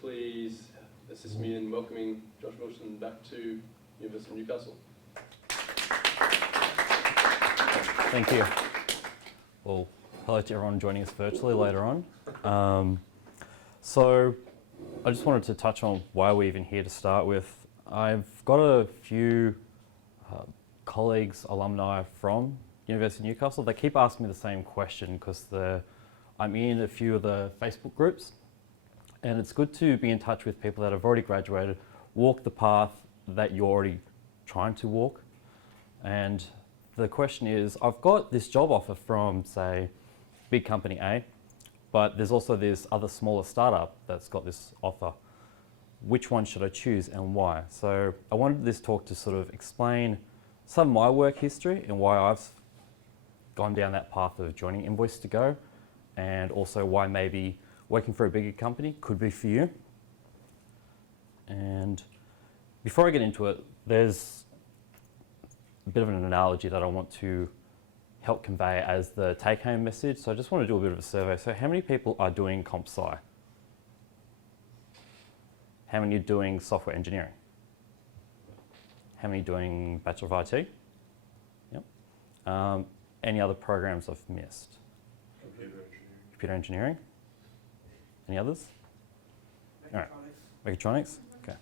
please assist me in welcoming Josh Wilson back to University of Newcastle. Thank you. Well, hello to everyone joining us virtually later on. So I just wanted to touch on why we're even here to start with. I've got a few colleagues, alumni from University of Newcastle. They keep asking me the same question because I'm in a few of the Facebook groups, and it's good to be in touch with people that have already graduated, walk the path that you're already trying to walk. And the question is, I've got this job offer from, say, big company A, but there's also this other smaller startup that's got this offer. Which one should I choose and why? So I wanted this talk to sort of explain some of my work history and why I've gone down that path of joining Invoice2go, and also why maybe working for a bigger company could be for you. And before I get into it, there's a bit of an analogy that I want to help convey as the take-home message. So I just want to do a bit of a survey. So how many people are doing comp sci? How many are doing software engineering? How many are doing Bachelor of IT? Yep. Any other programs I've missed? Computer engineering. Any others? Mechatronics. All right. Mechatronics? Okay.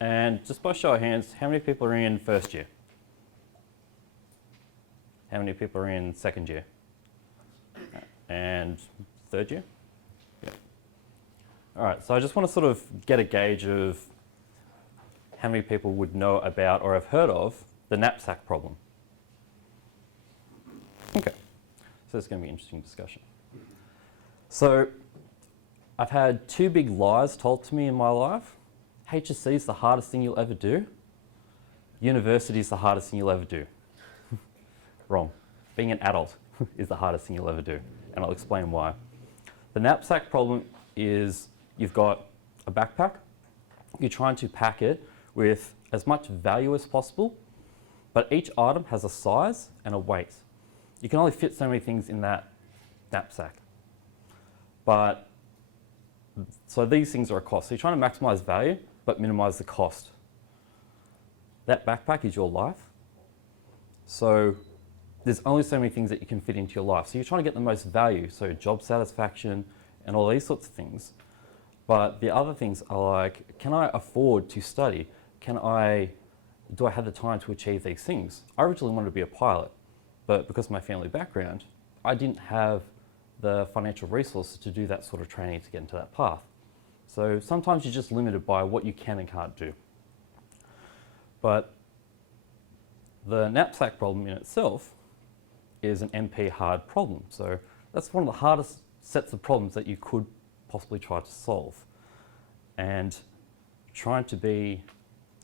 And just by show of hands, how many people are in first year? How many people are in second year? And third year? Yeah. All right, so I just want to sort of get a gauge of how many people would know about or have heard of the knapsack problem. Okay, so it's going to be an interesting discussion. So I've had two big lies told to me in my life. HSC is the hardest thing you'll ever do. University is the hardest thing you'll ever do. Wrong. Being an adult is the hardest thing you'll ever do, and I'll explain why. The knapsack problem is you've got a backpack, you're trying to pack it with as much value as possible, but each item has a size and a weight. You can only fit so many things in that knapsack. So these things are a cost. So you're trying to maximize value, but minimize the cost. That backpack is your life. So there's only so many things that you can fit into your life. So you're trying to get the most value, so job satisfaction and all these sorts of things. But the other things are like, can I afford to study? Do I have the time to achieve these things? I originally wanted to be a pilot, but because of my family background, I didn't have the financial resources to do that sort of training to get into that path. So sometimes you're just limited by what you can and can't do. But the knapsack problem in itself is an MP hard problem. So that's one of the hardest sets of problems that you could possibly try to solve. And trying to be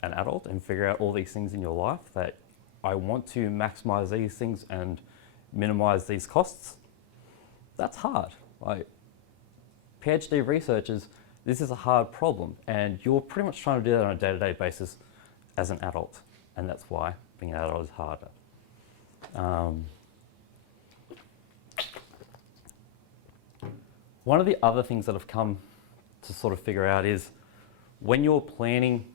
an adult and figure out all these things in your life that I want to maximize these things and minimize these costs, that's hard. Like PhD researchers, this is a hard problem, and you're pretty much trying to do that on a day-to-day basis as an adult, and that's why being an adult is harder. One of the other things that I've come to sort of figure out is when you're planning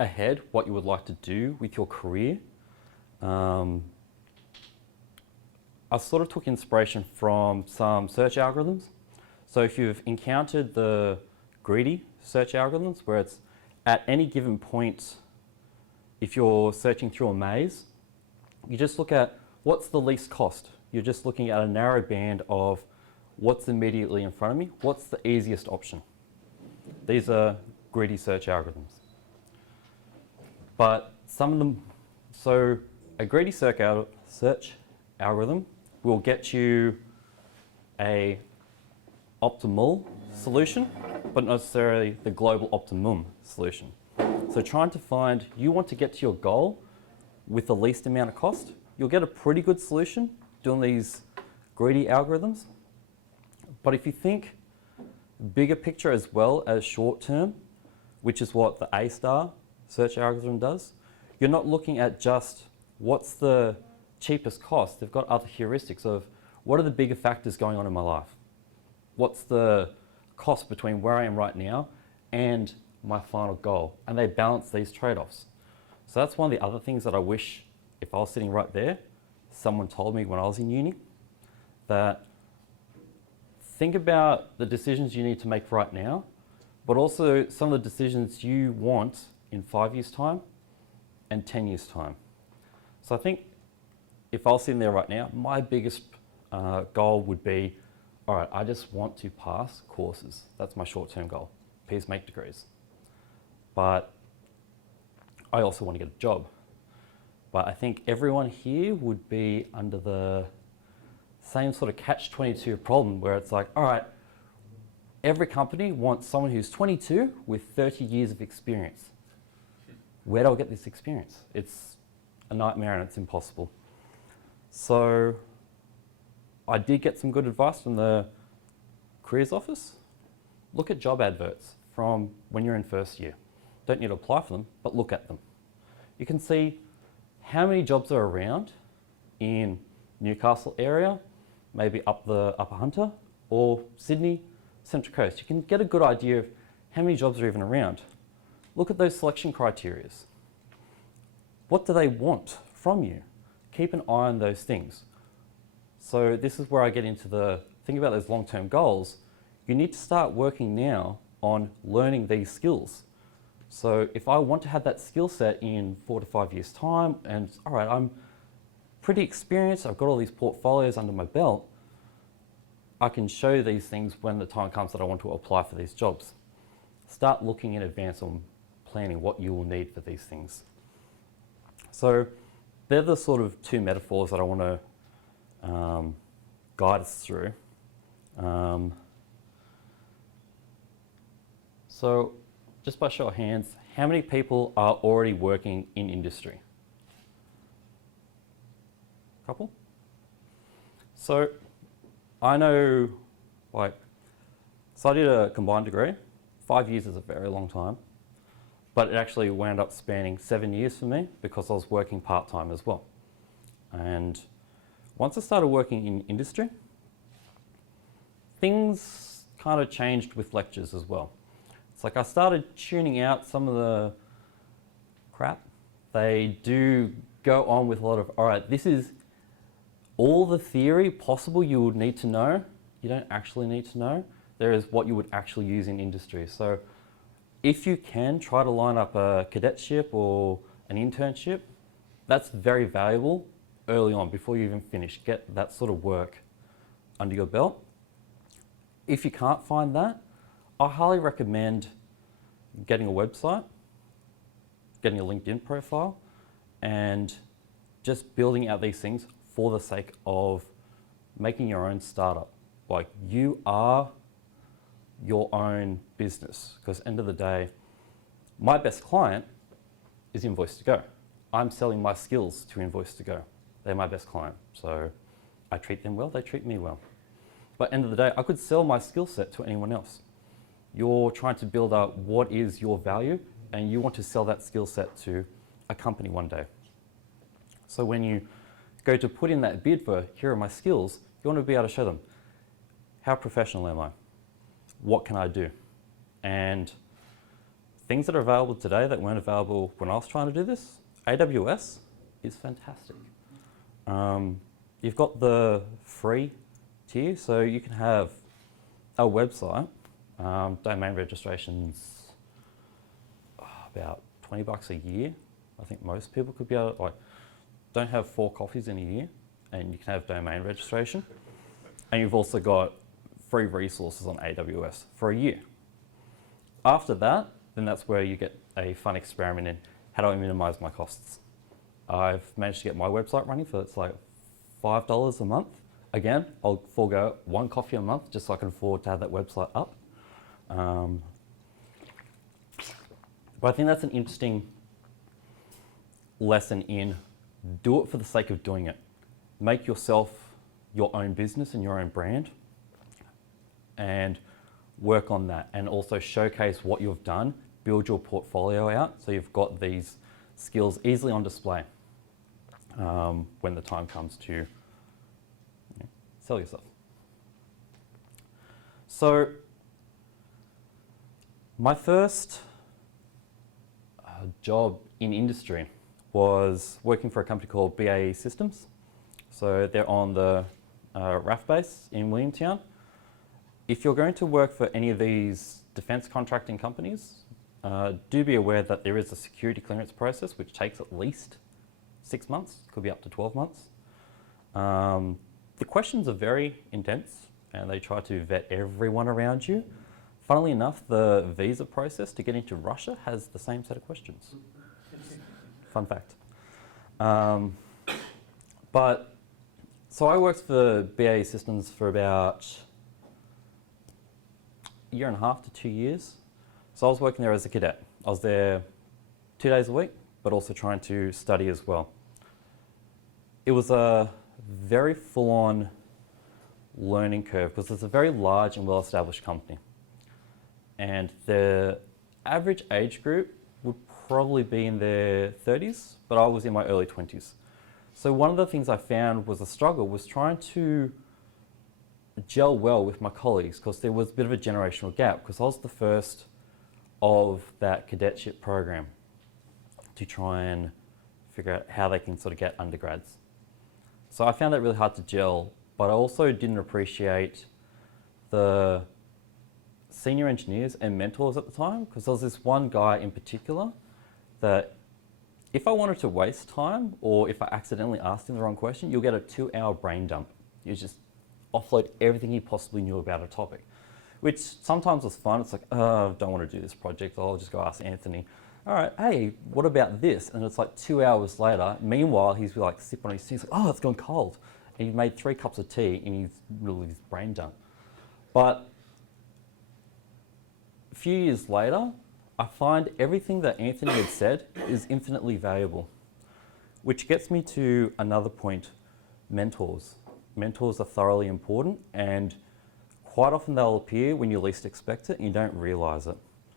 ahead what you would like to do with your career, I sort of took inspiration from some search algorithms. So if you've encountered the greedy search algorithms, where it's at any given point, if you're searching through a maze, you just look at what's the least cost. You're just looking at a narrow band of what's immediately in front of me, what's the easiest option. These are greedy search algorithms. But some of them, so a greedy search algorithm will get you a optimal solution, but not necessarily the global optimum solution. So trying to find, you want to get to your goal with the least amount of cost, you'll get a pretty good solution doing these greedy algorithms. But if you think bigger picture as well as short term, which is what the A-star search algorithm does, you're not looking at just what's the cheapest cost. They've got other heuristics of what are the bigger factors going on in my life? What's the cost between where I am right now and my final goal, and they balance these trade-offs. So that's one of the other things that I wish, if I was sitting right there, someone told me when I was in uni, that think about the decisions you need to make right now, but also some of the decisions you want in 5 years' time and 10 years' time. So I think if I was sitting there right now, my biggest goal would be, all right, I just want to pass courses. That's my short-term goal. Please make degrees. But I also want to get a job. But I think everyone here would be under the same sort of catch-22 problem where it's like, all right, every company wants someone who's 22 with 30 years of experience. Where do I get this experience? It's a nightmare and it's impossible. So I did get some good advice from the careers office. Look at job adverts from when you're in first year. Don't need to apply for them, but look at them. You can see how many jobs are around in Newcastle area, maybe up the Upper Hunter, or Sydney, Central Coast. You can get a good idea of how many jobs are even around. Look at those selection criteria. What do they want from you? Keep an eye on those things. So this is where I get into the, think about those long-term goals. You need to start working now on learning these skills. So if I want to have that skill set in 4 to 5 years' time, and all right, I'm pretty experienced, I've got all these portfolios under my belt, I can show these things when the time comes that I want to apply for these jobs. Start looking in advance on planning what you will need for these things. So they're the sort of two metaphors that I want to guide us through. So just by show of hands, how many people are already working in industry? Couple? So I know, so I did a combined degree. 5 years is a very long time, but it actually wound up spanning 7 years for me because I was working part-time as well. And once I started working in industry, things kind of changed with lectures as well. It's like I started tuning out some of the crap. They do go on with a lot of, all right, this is all the theory possible you would need to know. You don't actually need to know. There is what you would actually use in industry. So if you can try to line up a cadetship or an internship, that's very valuable early on before you even finish. Get that sort of work under your belt. If you can't find that, I highly recommend getting a website, getting a LinkedIn profile, and just building out these things for the sake of making your own startup. Like, you are your own business, because end of the day, my best client is Invoice2go. I'm selling my skills to Invoice2go. They're my best client, so I treat them well, they treat me well. But end of the day, I could sell my skill set to anyone else. You're trying to build up what is your value, and you want to sell that skill set to a company one day. So when you go to put in that bid for, here are my skills, you want to be able to show them, how professional am I? What can I do? And things that are available today that weren't available when I was trying to do this, AWS is fantastic. You've got the free tier, so you can have a website, domain registration's about $20 a year. I think most people could be able to, don't have 4 coffees in a year, and you can have domain registration. And you've also got free resources on AWS for a year. After that, then that's where you get a fun experiment in how do I minimize my costs. I've managed to get my website running for, it's like $5 a month. Again, I'll forego 1 coffee a month just so I can afford to have that website up. But I think that's an interesting lesson in do it for the sake of doing it. Make yourself your own business and your own brand, and work on that, and also showcase what you've done, build your portfolio out so you've got these skills easily on display when the time comes to sell yourself. So My first job in industry was working for a company called BAE Systems. So they're on the RAF base in Williamtown. If you're going to work for any of these defence contracting companies, do be aware that there is a security clearance process which takes at least 6 months, could be up to 12 months. The questions are very intense and they try to vet everyone around you. Funnily enough, the visa process to get into Russia has the same set of questions. Fun fact. So I worked for BAE Systems for about a year and a half to 2 years. So I was working there as a cadet. I was there 2 days a week, but also trying to study as well. It was a very full-on learning curve because it's a very large and well-established company. And the average age group would probably be in their 30s, but I was in my early 20s. So one of the things I found was a struggle was trying to gel well with my colleagues because there was a bit of a generational gap because I was the first of that cadetship program to try and figure out how they can sort of get undergrads. So I found that really hard to gel, but I also didn't appreciate the senior engineers and mentors at the time because there was this one guy in particular that if I wanted to waste time or if I accidentally asked him the wrong question, you'll get a 2-hour brain dump. You just offload everything he possibly knew about a topic, which sometimes was fun. It's like, oh, I don't want to do this project. I'll just go ask Anthony. All right, hey, what about this? And it's like 2 hours later. Meanwhile, he's like sipping on his tea. He's like, oh, it's gone cold. And he made 3 cups of tea and he's really his brain dump. But a few years later, I find everything that Anthony had said is infinitely valuable, which gets me to another point, mentors. Mentors are thoroughly important and quite often they'll appear when you least expect it and you don't realise it.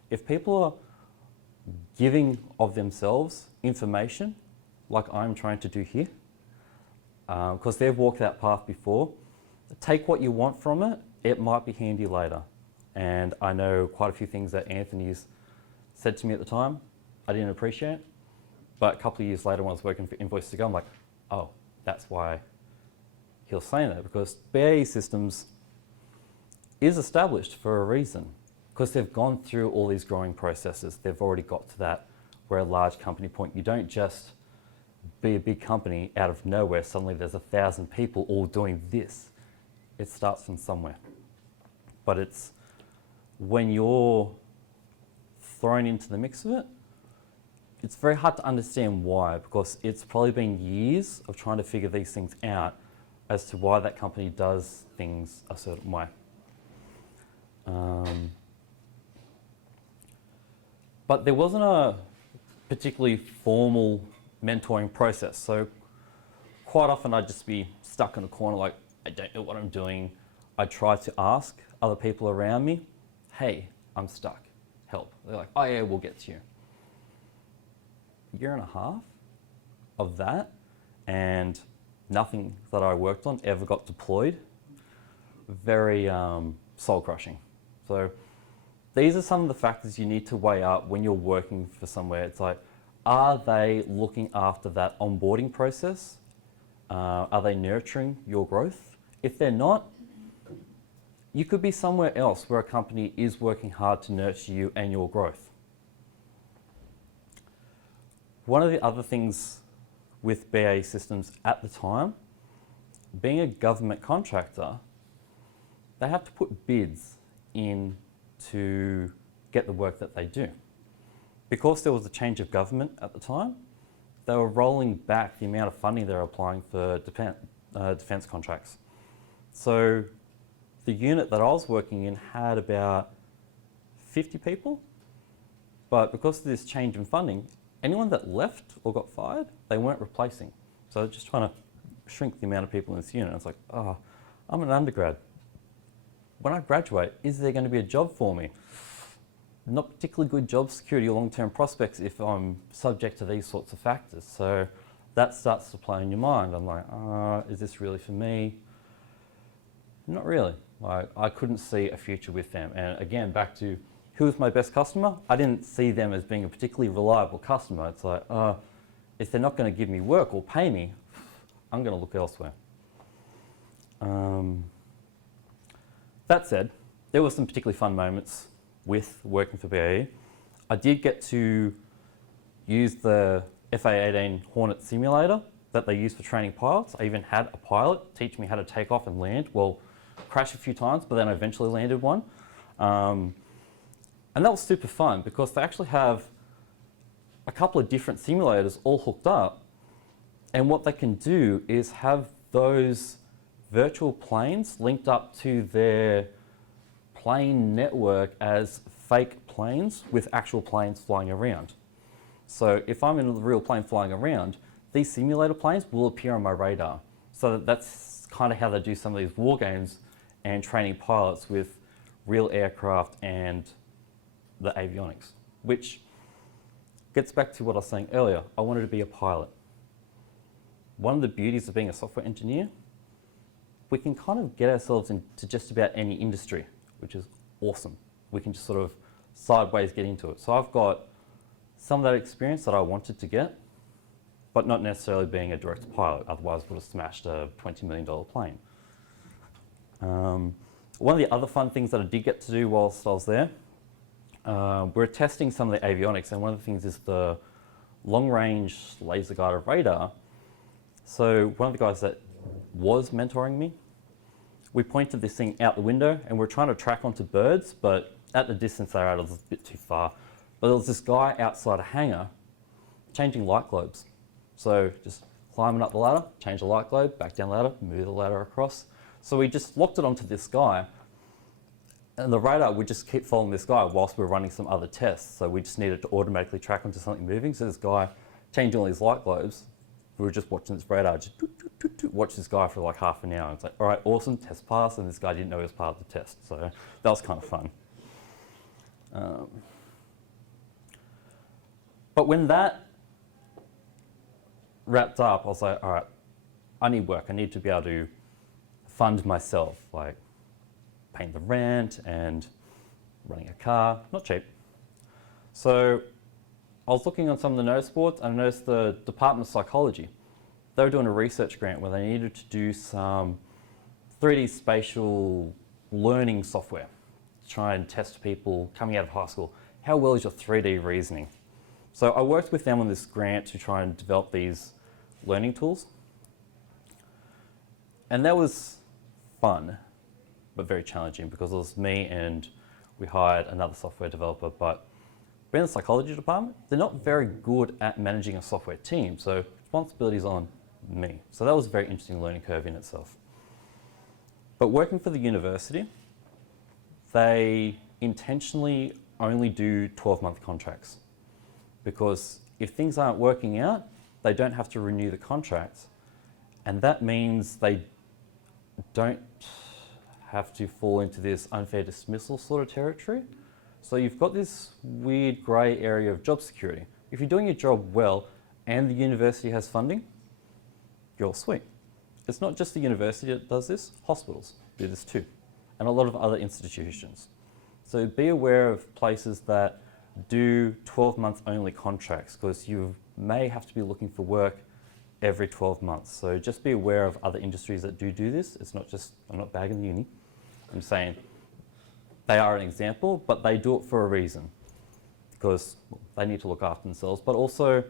If people are giving of themselves information, like I'm trying to do here, because they've walked that path before, take what you want from it, it might be handy later. And I know quite a few things that Anthony's said to me at the time, I didn't appreciate, but a couple of years later when I was working for Invoice2go, I'm like, oh, that's why he was saying that, because BAE Systems is established for a reason, because they've gone through all these growing processes. They've already got to that, we're a large company point. You don't just be a big company out of nowhere, suddenly there's 1,000 people all doing this. It starts from somewhere. But it's when you're thrown into the mix of it, it's very hard to understand why, because it's probably been years of trying to figure these things out as to why that company does things a certain way. But there wasn't a particularly formal mentoring process. So quite often I'd just be stuck in a corner like, I don't know what I'm doing. I try to ask other people around me, hey, I'm stuck, help. They're like, oh yeah, we'll get to you. A year and a half of that and nothing that I worked on ever got deployed. Very soul crushing. So these are some of the factors you need to weigh up when you're working for somewhere. It's like, are they looking after that onboarding process? Are they nurturing your growth? If they're not, you could be somewhere else where a company is working hard to nurture you and your growth. One of the other things with BAE Systems at the time, being a government contractor, they have to put bids in to get the work that they do. Because there was a change of government at the time, they were rolling back the amount of funding they were applying for defence contracts. So the unit that I was working in had about 50 people, but because of this change in funding, anyone that left or got fired, they weren't replacing. So they're just trying to shrink the amount of people in this unit. It's like, oh, I'm an undergrad. When I graduate, is there going to be a job for me? Not particularly good job security or long-term prospects if I'm subject to these sorts of factors. So that starts to play in your mind. I'm like, is this really for me? Not really. Like, I couldn't see a future with them. And again, back to who was my best customer? I didn't see them as being a particularly reliable customer. It's like, if they're not going to give me work or pay me, I'm going to look elsewhere. That said, there were some particularly fun moments with working for BAE. I did get to use the FA-18 Hornet simulator that they use for training pilots. I even had a pilot teach me how to take off and land. Well, crashed a few times, but then I eventually landed one. And that was super fun because they actually have a couple of different simulators all hooked up. And what they can do is have those virtual planes linked up to their plane network as fake planes with actual planes flying around. So if I'm in a real plane flying around, these simulator planes will appear on my radar. So that's kind of how they do some of these war games and training pilots with real aircraft and the avionics, which gets back to what I was saying earlier. I wanted to be a pilot. One of the beauties of being a software engineer, we can kind of get ourselves into just about any industry, which is awesome. We can just sort of sideways get into it. So I've got some of that experience that I wanted to get, but not necessarily being a direct pilot, otherwise I would have smashed a $20 million plane. One of the other fun things that I did get to do whilst I was there, we're testing some of the avionics, and one of the things is the long-range laser-guided radar. So one of the guys that was mentoring me, we pointed this thing out the window and we're trying to track onto birds, but at the distance they were at, it was a bit too far. But there was this guy outside a hangar changing light globes. So just climbing up the ladder, change the light globe, back down the ladder, move the ladder across. So we just locked it onto this guy, and the radar would just keep following this guy whilst we were running some other tests. So we just needed to automatically track onto something moving. So this guy changing all these light globes, we were just watching this radar, just watch this guy for like half an hour. It's like, all right, awesome, test pass, and this guy didn't know he was part of the test. So that was kind of fun. But when that wrapped up, I was like, all right, I need work. I need to be able to fund myself, like paying the rent and running a car, not cheap. So I was looking on some of the notice boards and I noticed the Department of Psychology. They were doing a research grant where they needed to do some 3D spatial learning software to try and test people coming out of high school. How well is your 3D reasoning? So I worked with them on this grant to try and develop these learning tools. And that was fun, but very challenging because it was me and we hired another software developer. But being in the psychology department, they're not very good at managing a software team. So responsibility is on me. So that was a very interesting learning curve in itself. But working for the university, they intentionally only do 12-month contracts because if things aren't working out, they don't have to renew the contracts. And that means they don't have to fall into this unfair dismissal sort of territory. So you've got this weird grey area of job security. If you're doing your job well and the university has funding, you're sweet. It's not just the university that does this, hospitals do this too, and a lot of other institutions. So be aware of places that do 12-month only contracts because you may have to be looking for work every 12 months. So just be aware of other industries that do this. It's not just, I'm not bagging the uni, I'm saying they are an example, but they do it for a reason because they need to look after themselves, but also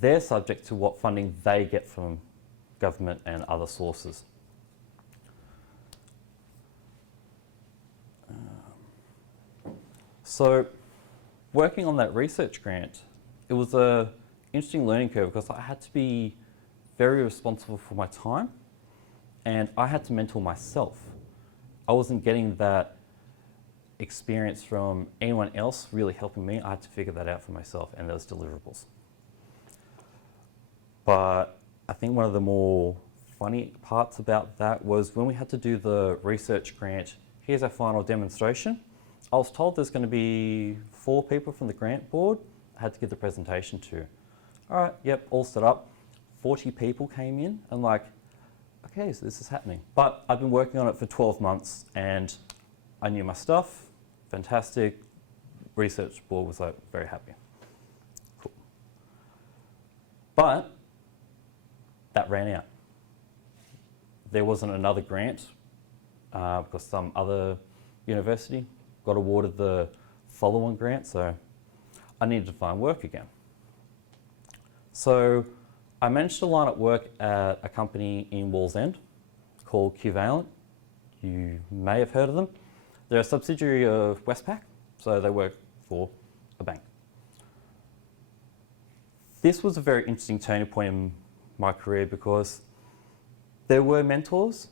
they're subject to what funding they get from government and other sources. So working on that research grant, it was an interesting learning curve because I had to be very responsible for my time and I had to mentor myself. I wasn't getting that experience from anyone else really helping me. I had to figure that out for myself and those deliverables. But I think one of the more funny parts about that was when we had to do the research grant, here's our final demonstration. I was told there's going to be 4 people from the grant board I had to give the presentation to. All right, yep, all set up. 40 people came in and like, okay, so this is happening. But I've been working on it for 12 months and I knew my stuff, fantastic, research board was like very happy. Cool. But that ran out. There wasn't another grant because some other university got awarded the follow-on grant, so I needed to find work again. So I managed to line up work at a company in Wall's End called Qvalent. You may have heard of them. They're a subsidiary of Westpac, so they work for a bank. This was a very interesting turning point in my career because there were mentors.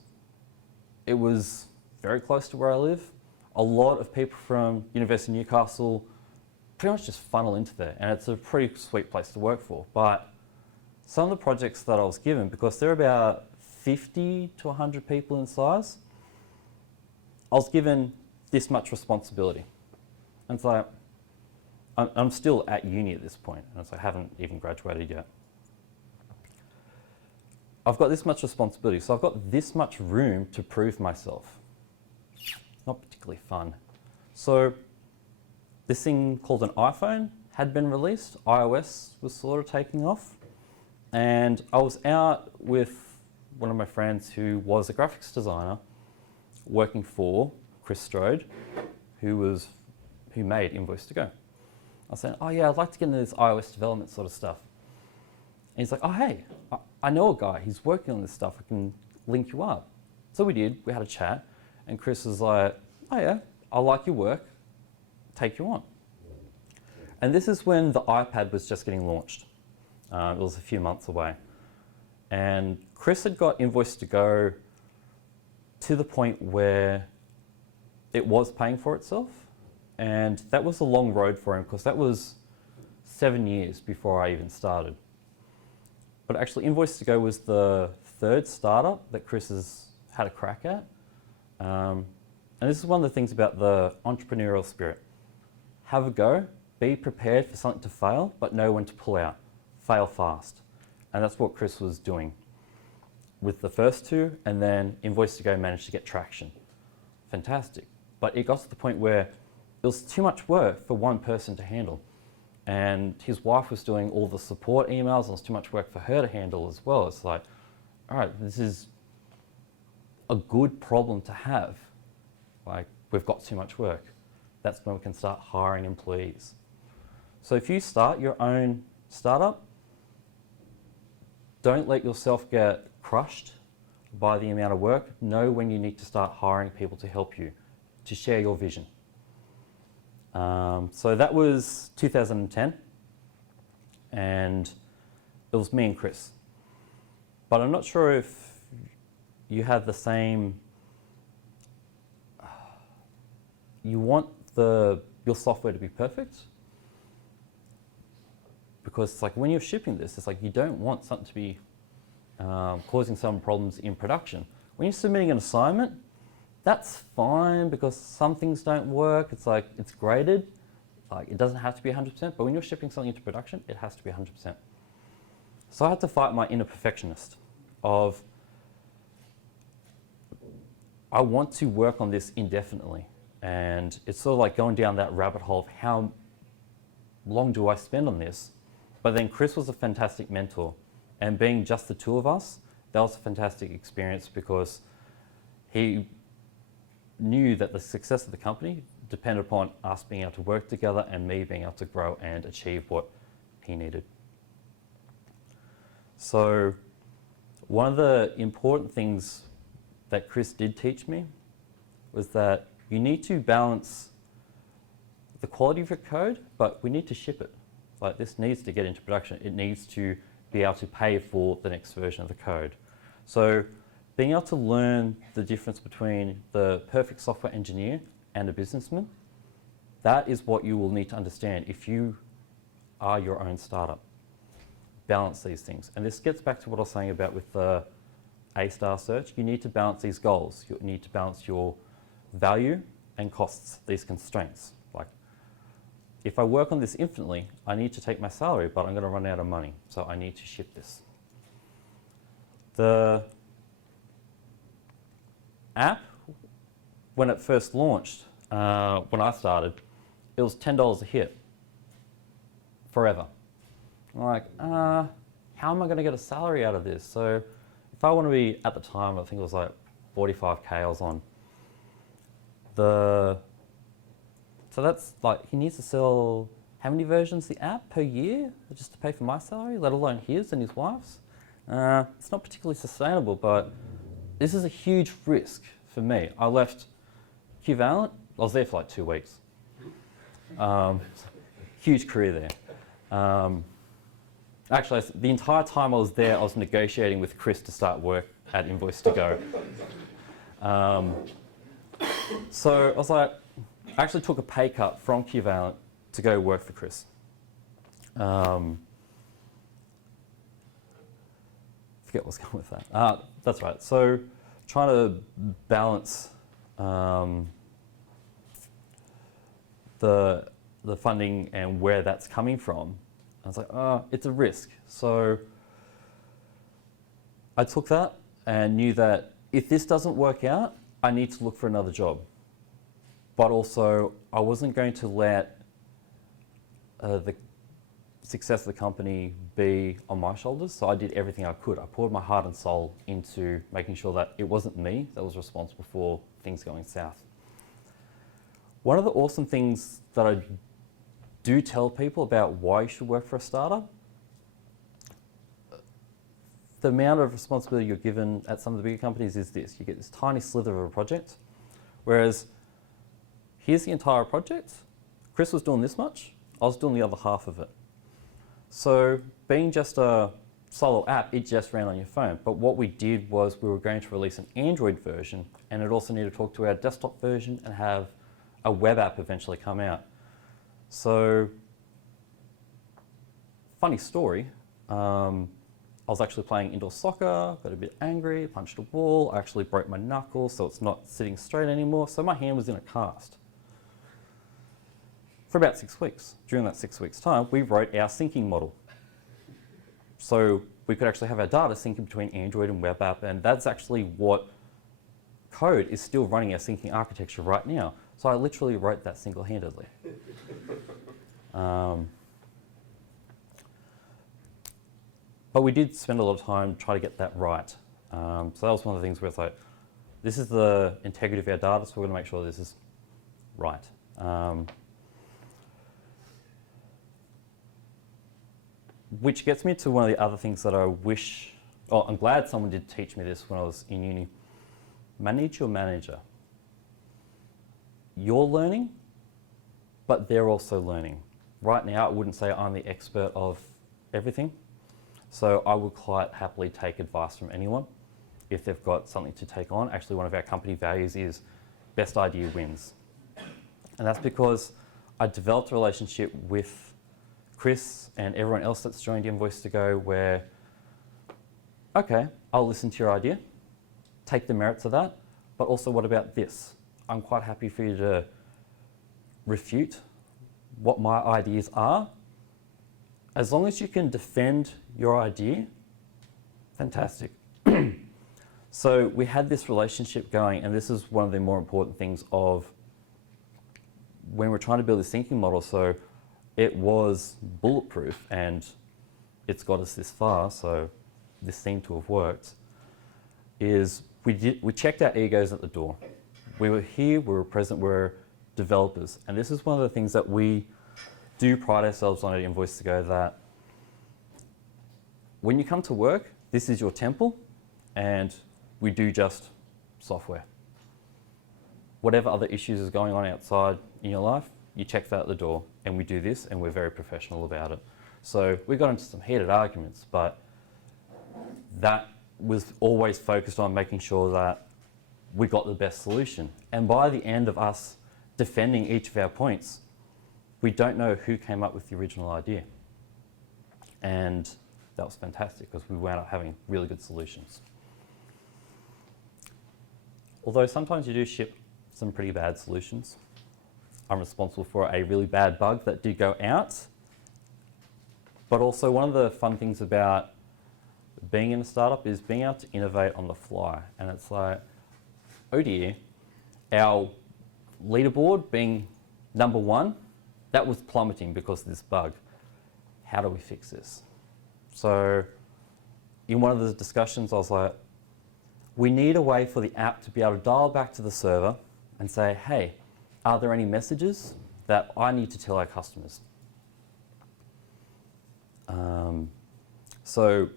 It was very close to where I live. A lot of people from University of Newcastle pretty much just funnel into there, and it's a pretty sweet place to work for. But some of the projects that I was given, because they're about 50 to 100 people in size, I was given this much responsibility. And it's like, I'm still at uni at this point, and it's like I haven't even graduated yet. I've got this much responsibility, so I've got this much room to prove myself. Not particularly fun. So this thing called an iPhone had been released. iOS was sort of taking off. And I was out with one of my friends who was a graphics designer working for Chris Strode, who made Invoice2go. I was saying, oh yeah, I'd like to get into this iOS development sort of stuff. And he's like, oh hey, I know a guy, he's working on this stuff, I can link you up. So we did, we had a chat, and Chris was like, oh yeah, I like your work, take you on. And this is when the iPad was just getting launched. It was a few months away. And Chris had got Invoice2go to the point where it was paying for itself. And that was a long road for him because that was 7 years before I even started. But actually Invoice2go was the third startup that Chris has had a crack at. And this is one of the things about the entrepreneurial spirit. Have a go, be prepared for something to fail, but know when to pull out. Fail fast. And that's what Chris was doing with the first two, and then Invoice2go managed to get traction. Fantastic. But it got to the point where it was too much work for one person to handle. And his wife was doing all the support emails, and it was too much work for her to handle as well. It's like, all right, this is a good problem to have. Like, we've got too much work. That's when we can start hiring employees. So if you start your own startup, don't let yourself get crushed by the amount of work. Know when you need to start hiring people to help you, to share your vision. So that was 2010, and it was me and Chris. But I'm not sure if you have the same, you want your software to be perfect, because it's like when you're shipping this, it's like you don't want something to be causing some problems in production. When you're submitting an assignment, that's fine because some things don't work. It's like it's graded, like it doesn't have to be 100%, but when you're shipping something into production, it has to be 100%. So I had to fight my inner perfectionist of, I want to work on this indefinitely. And it's sort of like going down that rabbit hole of how long do I spend on this? But then Chris was a fantastic mentor, and being just the two of us, that was a fantastic experience because he knew that the success of the company depended upon us being able to work together and me being able to grow and achieve what he needed. So one of the important things that Chris did teach me was that you need to balance the quality of your code, but we need to ship it. Like, this needs to get into production. It needs to be able to pay for the next version of the code. So being able to learn the difference between the perfect software engineer and a businessman, that is what you will need to understand if you are your own startup. Balance these things. And this gets back to what I was saying about with the A-star search. You need to balance these goals. You need to balance your value and costs, these constraints. Like, if I work on this infinitely, I need to take my salary, but I'm going to run out of money, so I need to ship this. The app, when it first launched, when I started, it was $10 a hit forever. I'm like, how am I going to get a salary out of this? So if I want to be, at the time, I think it was like 45K I was on. So that's like, he needs to sell how many versions of the app per year just to pay for my salary, let alone his and his wife's? It's not particularly sustainable, but this is a huge risk for me. I left Qvalent, I was there for like 2 weeks. Huge career there. Actually, the entire time I was there, I was negotiating with Chris to start work at Invoice2go. So I was like, I actually took a pay cut from Qvalent to go work for Chris. Forget what's going with that. That's right. So trying to balance the funding and where that's coming from. I was like, it's a risk. So I took that and knew that if this doesn't work out, I need to look for another job. But also, I wasn't going to let the success of the company be on my shoulders, so I did everything I could. I poured my heart and soul into making sure that it wasn't me that was responsible for things going south. One of the awesome things that I do tell people about why you should work for a startup, the amount of responsibility you're given at some of the bigger companies is this. You get this tiny slither of a project, whereas here's the entire project. Chris was doing this much, I was doing the other half of it. So being just a solo app, it just ran on your phone. But what we did was we were going to release an Android version, and it also needed to talk to our desktop version and have a web app eventually come out. So, funny story, I was actually playing indoor soccer, got a bit angry, punched a wall, I actually broke my knuckle, so it's not sitting straight anymore, so my hand was in a cast. For about 6 weeks. During that 6 weeks' time, we wrote our syncing model. So we could actually have our data syncing between Android and web app, and that's actually what code is still running our syncing architecture right now. So I literally wrote that single-handedly. But we did spend a lot of time trying to get that right. So that was one of the things where it's like, this is the integrity of our data, so we're going to make sure this is right. Which gets me to one of the other things that I wish, I'm glad someone did teach me this when I was in uni. Manage your manager. You're learning, but they're also learning. Right now, I wouldn't say I'm the expert of everything. So I would quite happily take advice from anyone if they've got something to take on. Actually, one of our company values is best idea wins. And that's because I developed a relationship with Chris and everyone else that's joined Invoice2go where, okay, I'll listen to your idea, take the merits of that, but also what about this? I'm quite happy for you to refute what my ideas are. As long as you can defend your idea, fantastic. So we had this relationship going, and this is one of the more important things of when we're trying to build a syncing model. So it was bulletproof, and it's got us this far, so this seemed to have worked, is we checked our egos at the door. We were here, we were present, we're developers. And this is one of the things that we do pride ourselves on at Invoice2go, that when you come to work, this is your temple, and we do just software. Whatever other issues is going on outside in your life, you check that at the door, and we do this, and we're very professional about it. So we got into some heated arguments, but that was always focused on making sure that we got the best solution. And by the end of us defending each of our points, we don't know who came up with the original idea. And that was fantastic because we wound up having really good solutions. Although sometimes you do ship some pretty bad solutions. I'm responsible for a really bad bug that did go out. But also one of the fun things about being in a startup is being able to innovate on the fly. And it's like, oh dear, our leaderboard being number 1 that was plummeting because of this bug. How do we fix this? So in one of the discussions, I was like, we need a way for the app to be able to dial back to the server and say, hey, are there any messages that I need to tell our customers? So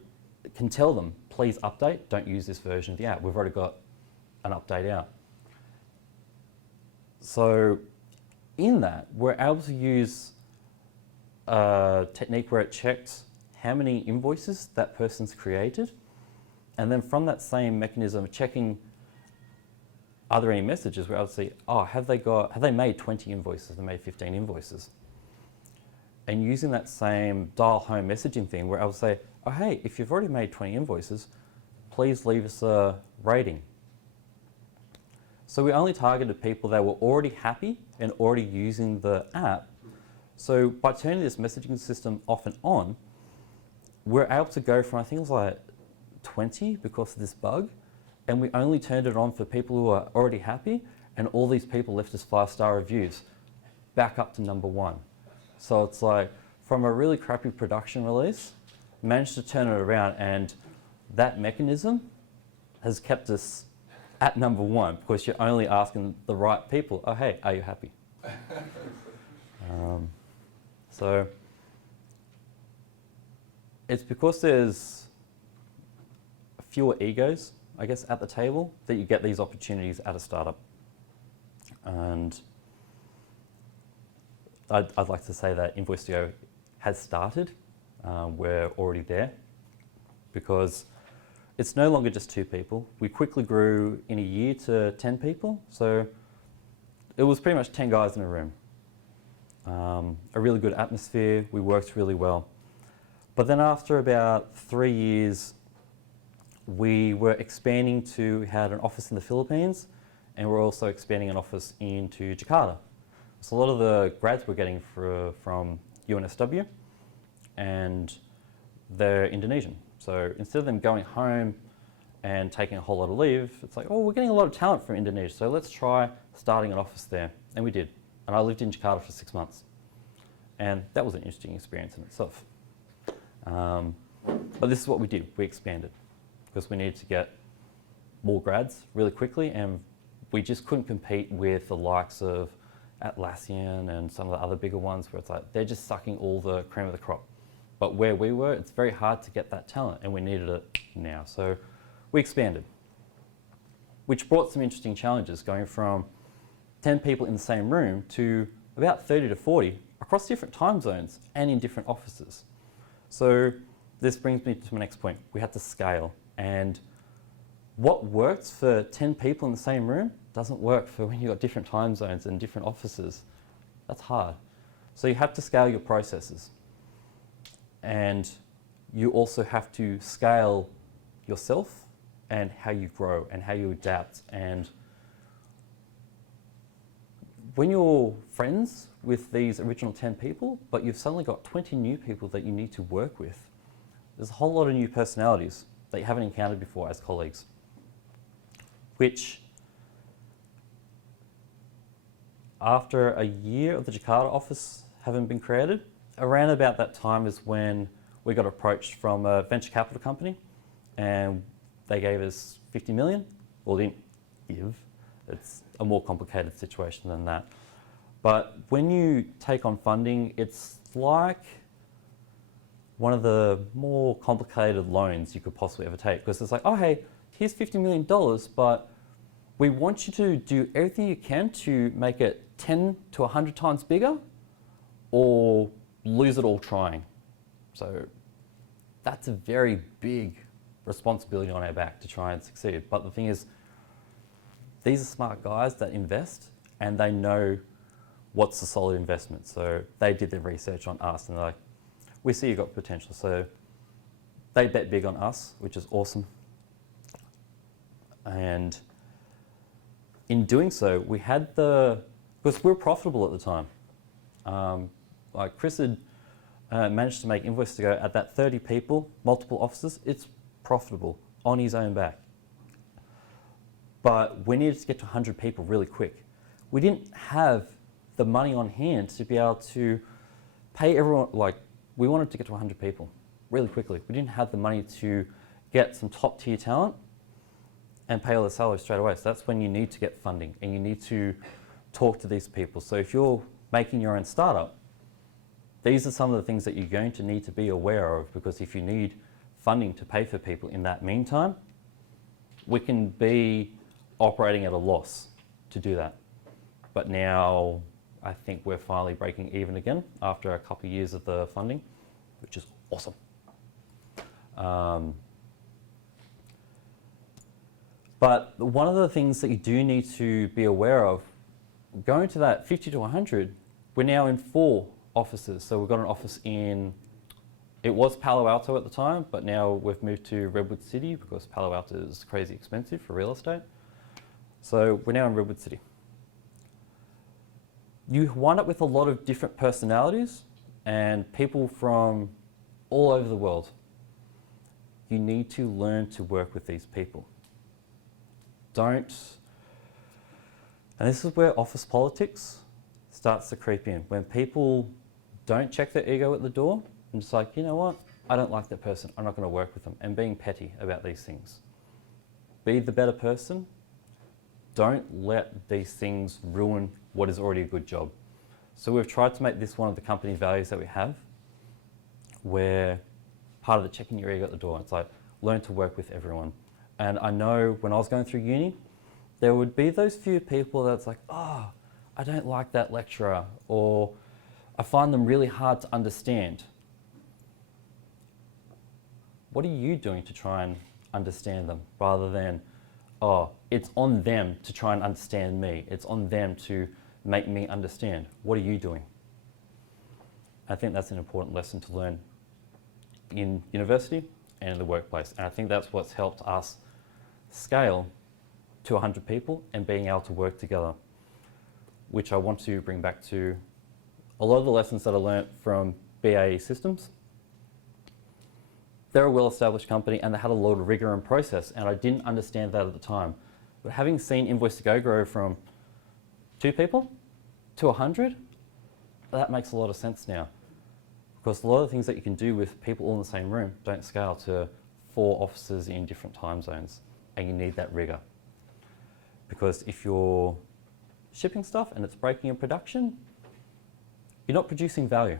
it can tell them, please update, don't use this version of the app. We've already got an update out. So in that, we're able to use a technique where it checks how many invoices that person's created. And then from that same mechanism of checking, are there any messages, we're able to see, oh, have they made 20 invoices, have they made 15 invoices? And using that same dial home messaging thing, we're able to say, oh, hey, if you've already made 20 invoices, please leave us a rating. So we only targeted people that were already happy and already using the app. So by turning this messaging system off and on, we're able to go from, I think it was like 20 because of this bug, and we only turned it on for people who are already happy, and all these people left us 5-star reviews, back up to number 1. So it's like, from a really crappy production release, managed to turn it around, and that mechanism has kept us at number 1 because you're only asking the right people, oh, hey, are you happy? So it's because there's fewer egos, I guess, at the table that you get these opportunities at a startup. And I'd like to say that Invoice2go has started. We're already there because it's no longer just 2 people. We quickly grew in a year to 10 people. So it was pretty much 10 guys in a room. A really good atmosphere. We worked really well. But then after about 3 years, we were expanding we had an office in the Philippines, and we're also expanding an office into Jakarta. So a lot of the grads we're getting from UoN, and they're Indonesian. So instead of them going home and taking a whole lot of leave, it's like, oh, we're getting a lot of talent from Indonesia, so let's try starting an office there. And we did. And I lived in Jakarta for 6 months. And that was an interesting experience in itself. But this is what we did. We expanded because we needed to get more grads really quickly, and we just couldn't compete with the likes of Atlassian and some of the other bigger ones where it's like they're just sucking all the cream of the crop. But where we were, it's very hard to get that talent, and we needed it now. So we expanded, which brought some interesting challenges, going from 10 people in the same room to about 30 to 40 across different time zones and in different offices. So this brings me to my next point. We had to scale, and what works for 10 people in the same room doesn't work for when you've got different time zones and different offices. That's hard. So you have to scale your processes. And you also have to scale yourself and how you grow and how you adapt. And when you're friends with these original 10 people, but you've suddenly got 20 new people that you need to work with, there's a whole lot of new personalities that you haven't encountered before as colleagues, which after a year of the Jakarta office having been created, around about that time is when we got approached from a venture capital company, and they gave us 50 million. Well, they didn't give. It's a more complicated situation than that. But when you take on funding, it's like one of the more complicated loans you could possibly ever take, because it's like, oh, hey, here's $50 million, but we want you to do everything you can to make it 10 to 100 times bigger, or lose it all trying. So that's a very big responsibility on our back to try and succeed. But the thing is, these are smart guys that invest, and they know what's a solid investment. So they did their research on us, and they're like, we see you've got potential. So they bet big on us, which is awesome. And in doing so, we had because we were profitable at the time. Like Chris had managed to make Invoice2go at that 30 people, multiple offices. It's profitable on his own back. But we needed to get to 100 people really quick. We didn't have the money on hand to be able to pay everyone. Like, we wanted to get to 100 people really quickly. We didn't have the money to get some top tier talent and pay all the salaries straight away. So that's when you need to get funding and you need to talk to these people. So if you're making your own startup, these are some of the things that you're going to need to be aware of, because if you need funding to pay for people in that meantime, we can be operating at a loss to do that. But now I think we're finally breaking even again after a couple of years of the funding, which is awesome. But one of the things that you do need to be aware of, going to that 50 to 100, we're now in 4 offices. So we've got an office in, it was Palo Alto at the time, but now we've moved to Redwood City because Palo Alto is crazy expensive for real estate. So we're now in Redwood City. You wind up with a lot of different personalities and people from all over the world. You need to learn to work with these people. Don't, and this is where office politics starts to creep in. When people don't check their ego at the door and just like, you know what, I don't like that person, I'm not going to work with them, and being petty about these things. Be the better person. Don't let these things ruin what is already a good job. So we've tried to make this one of the company values that we have, where part of the checking your ego at the door, it's like, learn to work with everyone. And I know when I was going through uni, there would be those few people that's like, oh, I don't like that lecturer, or I find them really hard to understand. What are you doing to try and understand them, rather than, oh, it's on them to try and understand me. It's on them to make me understand. What are you doing? I think that's an important lesson to learn in university and in the workplace. And I think that's what's helped us scale to 100 people and being able to work together, which I want to bring back to a lot of the lessons that I learned from BAE Systems. They're a well-established company and they had a lot of rigor and process, and I didn't understand that at the time. But having seen Invoice2go grow from 2 people to 100, that makes a lot of sense now. Because a lot of the things that you can do with people all in the same room don't scale to 4 offices in different time zones, and you need that rigor. Because if you're shipping stuff and it's breaking in production, you're not producing value.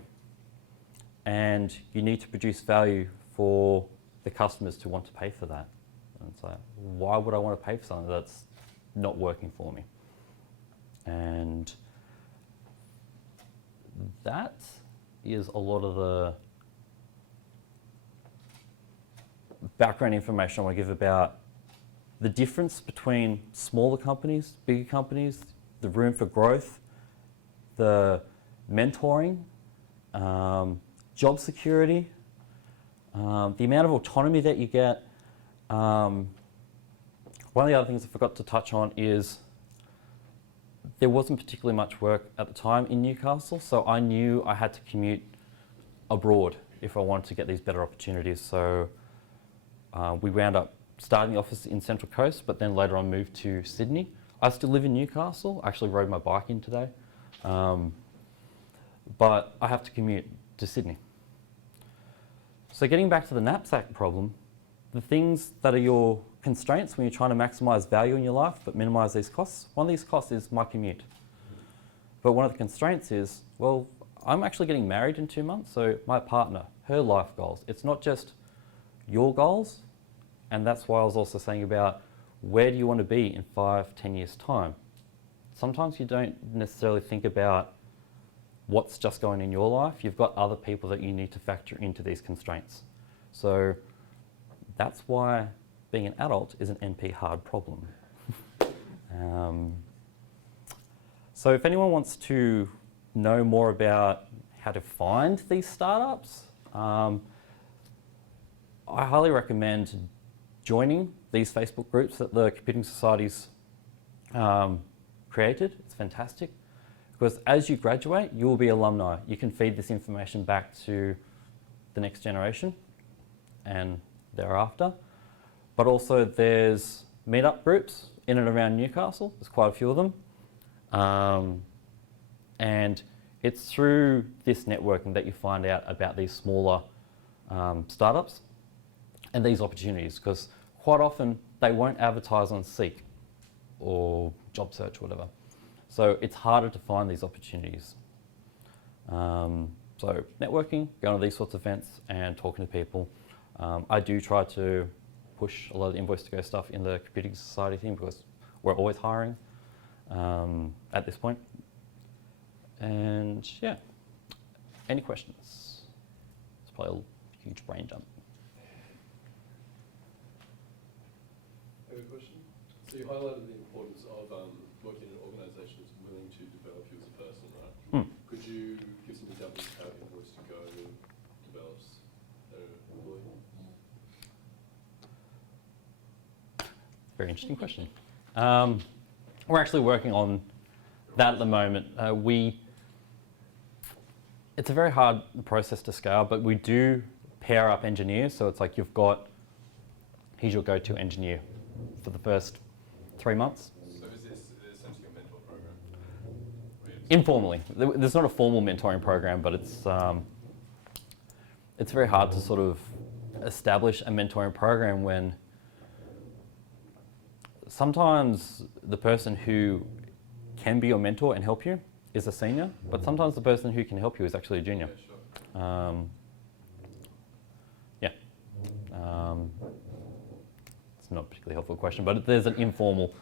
And you need to produce value for the customers to want to pay for that. And it's like, why would I want to pay for something that's not working for me? And that is a lot of the background information I want to give about the difference between smaller companies, bigger companies, the room for growth, the mentoring, job security, the amount of autonomy that you get. One of the other things I forgot to touch on is there wasn't particularly much work at the time in Newcastle, so I knew I had to commute abroad if I wanted to get these better opportunities. So we wound up starting the office in Central Coast, but then later on moved to Sydney. I still live in Newcastle. I actually rode my bike in today. But I have to commute to Sydney. So getting back to the knapsack problem, the things that are your constraints when you're trying to maximize value in your life but minimize these costs, one of these costs is my commute. But one of the constraints is, well, I'm actually getting married in 2 months, so my partner, her life goals. It's not just your goals, and that's why I was also saying about where do you want to be in 5, 10 years' time. Sometimes you don't necessarily think about what's just going in your life. You've got other people that you need to factor into these constraints. So that's why being an adult is an NP hard problem. So if anyone wants to know more about how to find these startups, I highly recommend joining these Facebook groups that the Computing Society's created. It's fantastic. Because as you graduate, you will be alumni. You can feed this information back to the next generation and thereafter. But also there's meetup groups in and around Newcastle. There's quite a few of them. And it's through this networking that you find out about these smaller startups and these opportunities, because quite often they won't advertise on Seek or job search or whatever. So it's harder to find these opportunities. So networking, going to these sorts of events and talking to people. I do try to push a lot of the Invoice2go stuff in the Computing Society thing because we're always hiring at this point. And yeah, any questions? It's probably a huge brain dump. I have a question. So you highlighted the importance of working in an organisation that's willing to develop you as a person, right? Could you give some examples of how Invoice2go develops an employee? Very interesting question. We're actually working on that at the moment. It's a very hard process to scale, but we do pair up engineers. So it's like here's your go-to engineer for the first 3 months. So is this essentially a mentor program? Informally. There's not a formal mentoring program, but it's very hard to sort of establish a mentoring program when sometimes the person who can be your mentor and help you is a senior, but sometimes the person who can help you is actually a junior. Yeah, sure. It's not a particularly helpful question, but there's an informal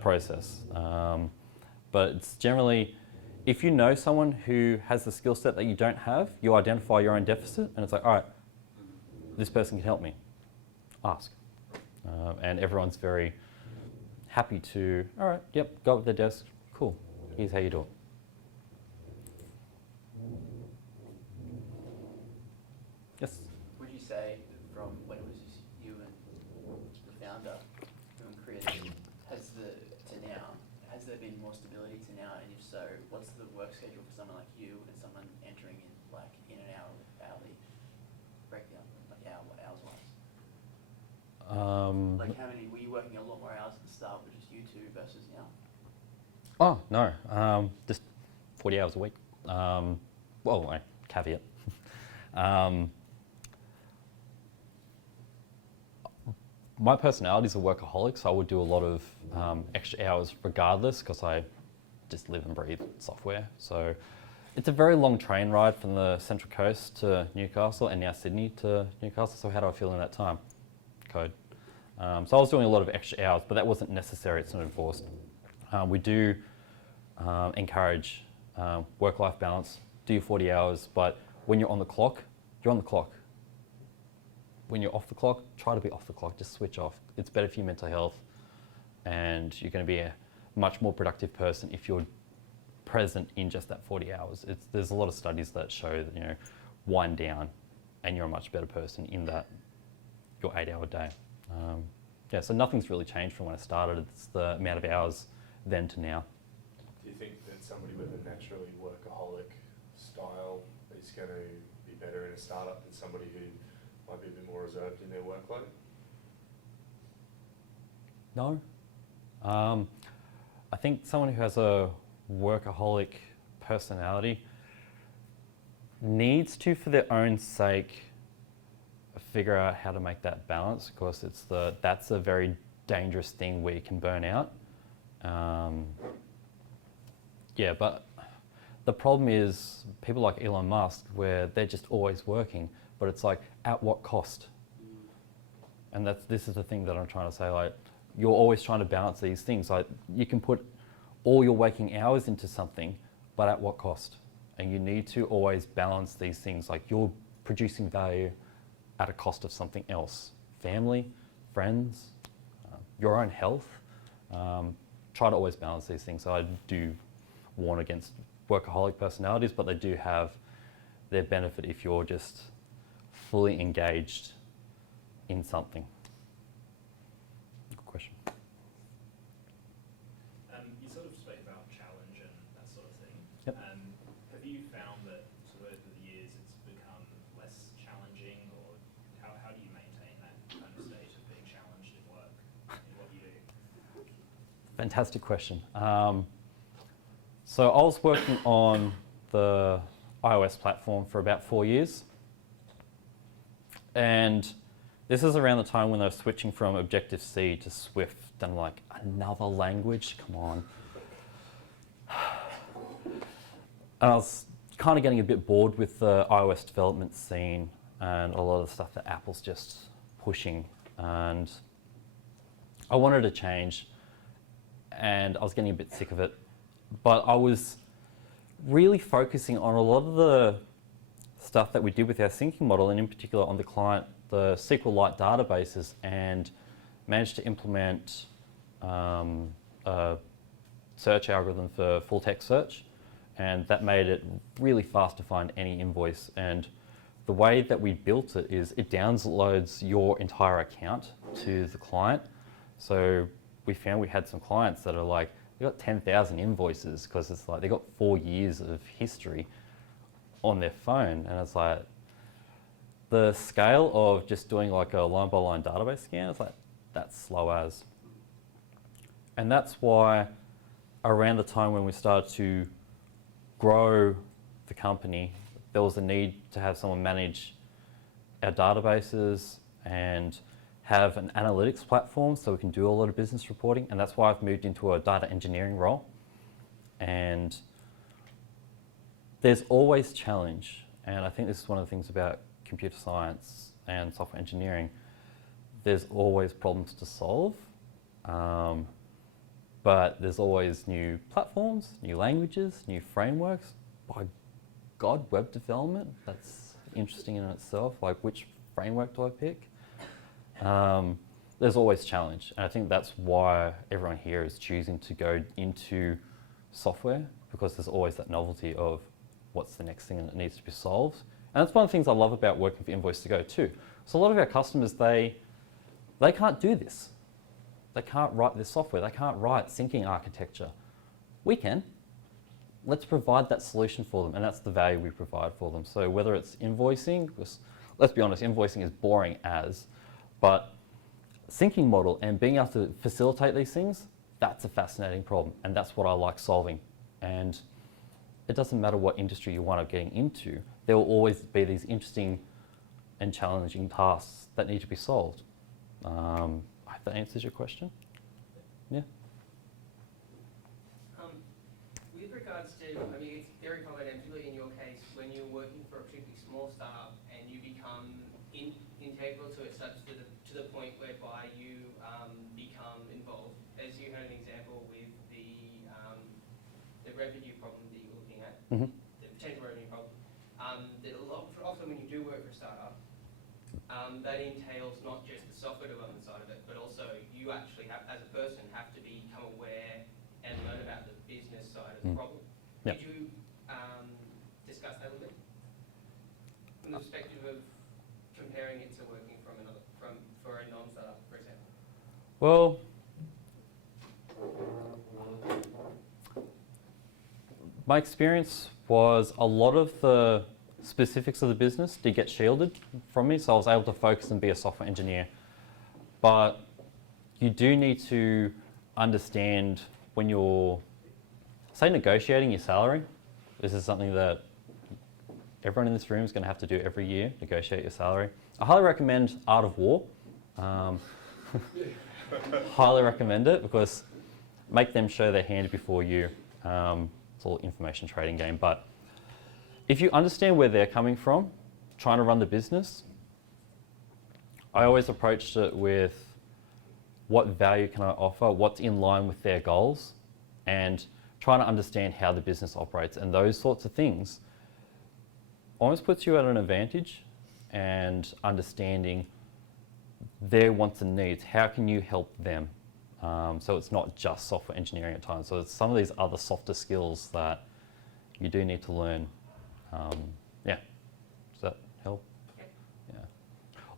process. But it's generally, if you know someone who has the skill set that you don't have, you identify your own deficit, and it's like, all right, this person can help me. Ask. And everyone's very happy to, all right, yep, go up to their desk, cool, here's how you do it. Yes? Would you say from when it was just you and the founder who created it, to now, has there been more stability to now? And if so, what's the work schedule for someone like you and someone entering in like in an hourly breakdown, like hours-wise? Like how many, were you working a lot more hours at the start with just you two versus now? Oh, no, just 40 hours a week. Well, caveat. My personality is a workaholic, so I would do a lot of extra hours regardless because I just live and breathe software. So it's a very long train ride from the Central Coast to Newcastle and now Sydney to Newcastle. So how do I feel in that time? Code. So I was doing a lot of extra hours, but that wasn't necessary. It's not enforced. We do encourage work-life balance. Do your 40 hours, but when you're on the clock, you're on the clock. When you're off the clock, try to be off the clock. Just switch off. It's better for your mental health, and you're going to be a much more productive person if you're present in just that 40 hours. There's a lot of studies that show that wind down, and you're a much better person in that your 8-hour day. Yeah, so nothing's really changed from when I started. It's the amount of hours then to now. Do you think that somebody with a naturally workaholic style is going to be better in a startup than somebody who might be a bit more reserved in their workload? No. I think someone who has a workaholic personality needs to, for their own sake, figure out how to make that balance, because that's a very dangerous thing where you can burn out. Yeah, but the problem is people like Elon Musk, where they're just always working, but it's like, at what cost? And this is the thing that I'm trying to say, like, you're always trying to balance these things. Like, you can put all your waking hours into something, but at what cost? And you need to always balance these things. Like, you're producing value at a cost of something else. Family, friends, your own health. Try to always balance these things. So I do warn against workaholic personalities, but they do have their benefit if you're just fully engaged in something. Good question. You sort of spoke about challenge and that sort of thing. Yep. Have you found that sort of over the years it's become less challenging, or how do you maintain that kind of state of being challenged in work, in what you do? Fantastic question. So I was working on the iOS platform for about 4 years. And this is around the time when they were switching from Objective-C to Swift. And I'm like, another language? Come on. And I was kind of getting a bit bored with the iOS development scene and a lot of the stuff that Apple's just pushing. And I wanted to change, and I was getting a bit sick of it. But I was really focusing on a lot of the stuff that we did with our syncing model, and in particular on the client, the SQLite databases, and managed to implement a search algorithm for full text search. And that made it really fast to find any invoice. And the way that we built it is it downloads your entire account to the client. So we found we had some clients that are like, they got 10,000 invoices because it's like they got 4 years of history on their phone. And it's like the scale of just doing like a line by line database scan, it's like, that's slow as. And that's why around the time when we started to grow the company, there was a need to have someone manage our databases and have an analytics platform so we can do a lot of business reporting. And that's why I've moved into a data engineering role. And there's always challenge. And I think this is one of the things about computer science and software engineering. There's always problems to solve. But there's always new platforms, new languages, new frameworks. By God, web development, that's interesting in itself. Like, which framework do I pick? There's always challenge. And I think that's why everyone here is choosing to go into software, because there's always that novelty of what's the next thing that needs to be solved. And that's one of the things I love about working for Invoice2go too. So a lot of our customers, they can't do this. They can't write this software. They can't write syncing architecture. We can. Let's provide that solution for them, and that's the value we provide for them. So whether it's invoicing, because let's be honest, invoicing is boring as, but syncing model and being able to facilitate these things, that's a fascinating problem, and that's what I like solving. And it doesn't matter what industry you wind up getting into, there will always be these interesting and challenging tasks that need to be solved. I hope that answers your question. Yeah. With regards to, I mean, it's very common, and particularly in your case, when you're working for a particularly small startup and you become integral to it such to the point whereby you become involved, as you had an example with the revenue problem that you were looking at, the potential revenue problem, that often when you do work for a startup, that entails not just the software development side of it, but also you actually have, as a person, have to become aware and learn about the business side of the problem. Yep. Could you discuss that a little bit? From the perspective of comparing it to working for a non-startup, for example? Well, my experience was a lot of the specifics of the business did get shielded from me, so I was able to focus and be a software engineer. But you do need to understand when you're, say, negotiating your salary. This is something that everyone in this room is going to have to do every year, negotiate your salary. I highly recommend Art of War. Highly recommend it, because make them show their hand before you. It's all information trading game. But if you understand where they're coming from, trying to run the business, I always approached it with what value can I offer, what's in line with their goals, and trying to understand how the business operates. And those sorts of things almost puts you at an advantage, and understanding their wants and needs. How can you help them? So it's not just software engineering at times. So it's some of these other softer skills that you do need to learn. Yeah, does that help? Yeah.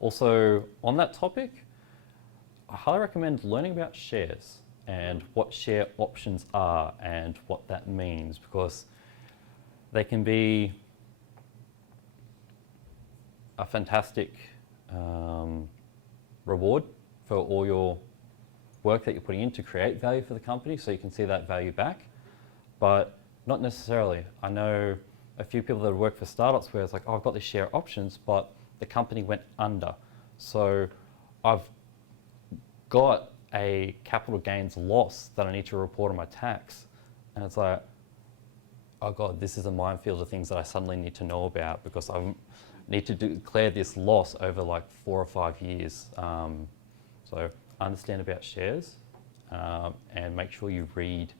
Also, on that topic, I highly recommend learning about shares and what share options are and what that means, because they can be a fantastic reward for all your work that you're putting in to create value for the company, so you can see that value back. But Not necessarily. I know a few people that work for startups where it's like, oh, I've got these share options, but the company went under. So I've got a capital gains loss that I need to report on my tax. And it's like, oh God, this is a minefield of things that I suddenly need to know about because I need to declare this loss over like 4 or 5 years. So understand about shares and make sure you read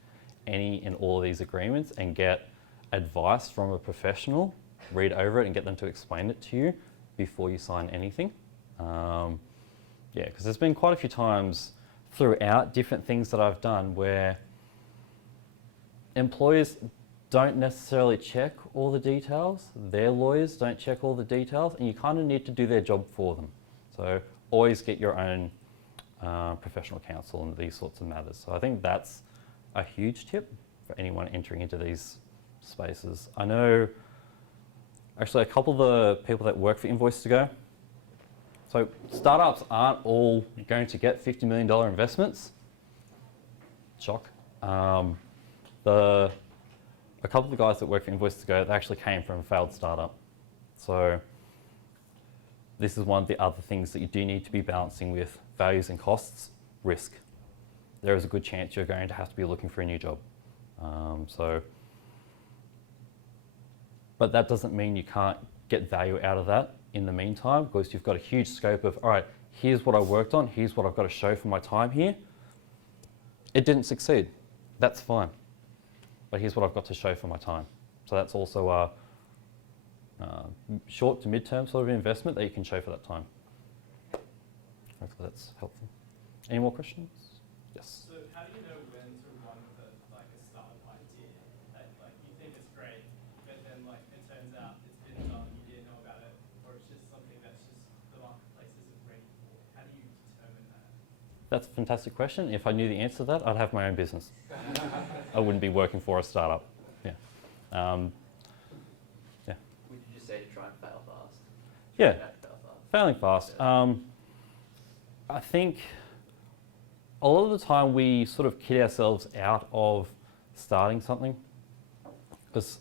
any and all of these agreements and get advice from a professional, read over it and get them to explain it to you before you sign anything. Yeah, because there's been quite a few times throughout different things that I've done where employers don't necessarily check all the details, their lawyers don't check all the details, and you kind of need to do their job for them. So always get your own professional counsel in these sorts of matters. So I think that's a huge tip for anyone entering into these spaces. I know actually a couple of the people that work for Invoice2go. So startups aren't all going to get $50 million investments. Shock. A couple of the guys that work for Invoice2go, they actually came from a failed startup. So this is one of the other things that you do need to be balancing with values and costs, risk. There is a good chance you're going to have to be looking for a new job. But that doesn't mean you can't get value out of that in the meantime, because you've got a huge scope of, all right, here's what I worked on, here's what I've got to show for my time here. It didn't succeed, that's fine. But here's what I've got to show for my time. So that's also a short to mid-term sort of investment that you can show for that time. Hopefully that's helpful. Any more questions? Yes. So how do you know when to run with a startup idea that you think it's great, but then it turns out it's been done, you didn't know about it, or it's just something that's just the marketplace isn't ready for? How do you determine that? That's a fantastic question. If I knew the answer to that, I'd have my own business. I wouldn't be working for a startup. Yeah. Yeah. Would you just say to try and fail fast? Yeah. Fail fast. Failing fast. I think a lot of the time we sort of kid ourselves out of starting something, because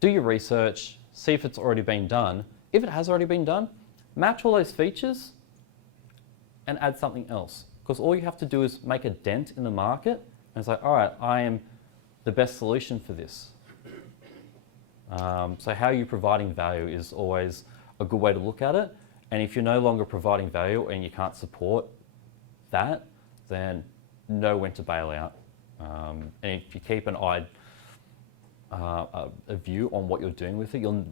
do your research, see if it's already been done. If it has already been done, match all those features and add something else. Because all you have to do is make a dent in the market and it's like, all right, I am the best solution for this. So how you're providing value is always a good way to look at it. And if you're no longer providing value and you can't support that, then know when to bail out. And if you keep an eye, a view on what you're doing with it, you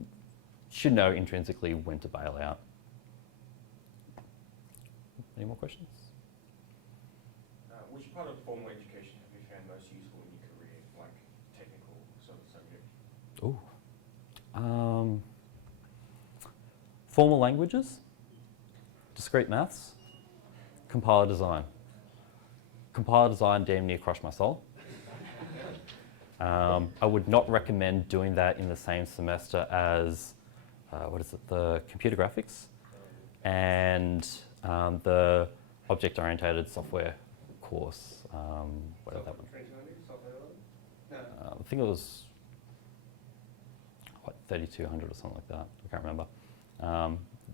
should know intrinsically when to bail out. Any more questions? Which part of formal education have you found most useful in your career, like technical sort of subject? Ooh. Formal languages, discrete maths, compiler design. Compiler design damn near crushed my soul. I would not recommend doing that in the same semester as, the computer graphics and the object-oriented software course. What is that one? I think it was like 3,200 or something like that. I can't remember.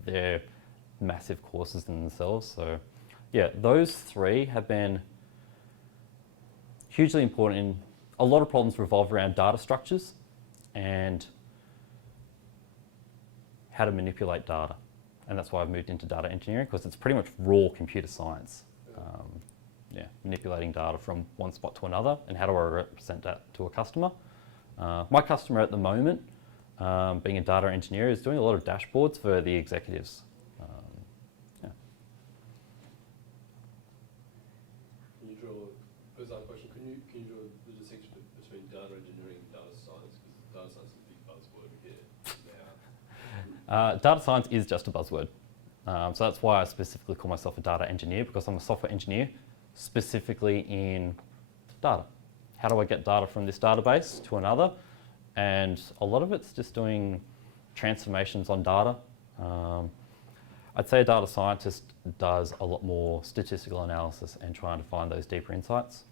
They're massive courses in themselves. So yeah, those three have been hugely important. In a lot of problems revolve around data structures and how to manipulate data. And that's why I've moved into data engineering, because it's pretty much raw computer science. Manipulating data from one spot to another, and how do I represent that to a customer? My customer at the moment, being a data engineer, is doing a lot of dashboards for the executives. Can you draw, first other question, can you draw the distinction between data engineering and data science? Because data science is a big buzzword here now. Data science is just a buzzword. So that's why I specifically call myself a data engineer, because I'm a software engineer specifically in data. How do I get data from this database to another? And a lot of it's just doing transformations on data. I'd say a data scientist does a lot more statistical analysis and trying to find those deeper insights.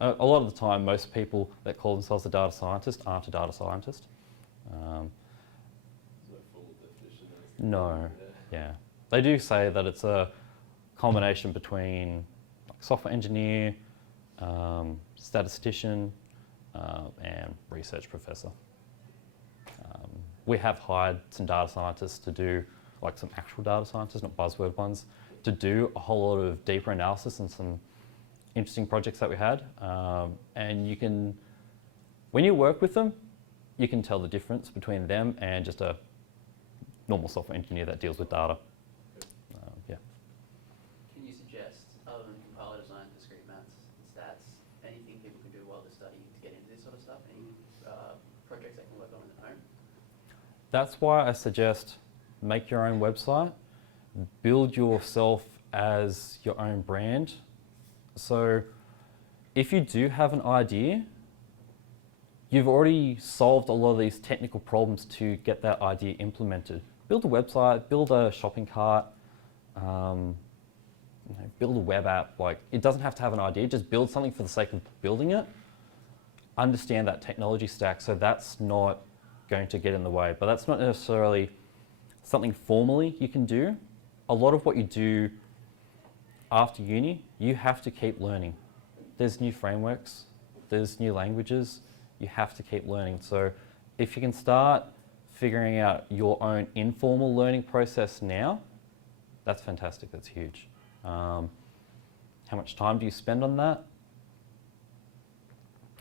A lot of the time, most people that call themselves a data scientist aren't a data scientist. There's no full definition. No, yeah. They do say that it's a combination between like software engineer, statistician, and research professor. We have hired some data scientists to do, like some actual data scientists, not buzzword ones, to do a whole lot of deeper analysis and some interesting projects that we had. And you can, when you work with them, you can tell the difference between them and just a normal software engineer that deals with data. Yeah. Can you suggest, other than compiler design, discrete maths, stats, anything people can do while they're studying to get into this sort of stuff? Any projects they can work on at home? That's why I suggest make your own website, build yourself as your own brand. So if you do have an idea, you've already solved a lot of these technical problems to get that idea implemented. Build a website, build a shopping cart, build a web app. Like, it doesn't have to have an idea, just build something for the sake of building it. Understand that technology stack, so that's not going to get in the way. But that's not necessarily something formally you can do. A lot of what you do after uni, you have to keep learning. There's new frameworks, there's new languages, you have to keep learning. So if you can start figuring out your own informal learning process now, that's fantastic, that's huge. How much time do you spend on that?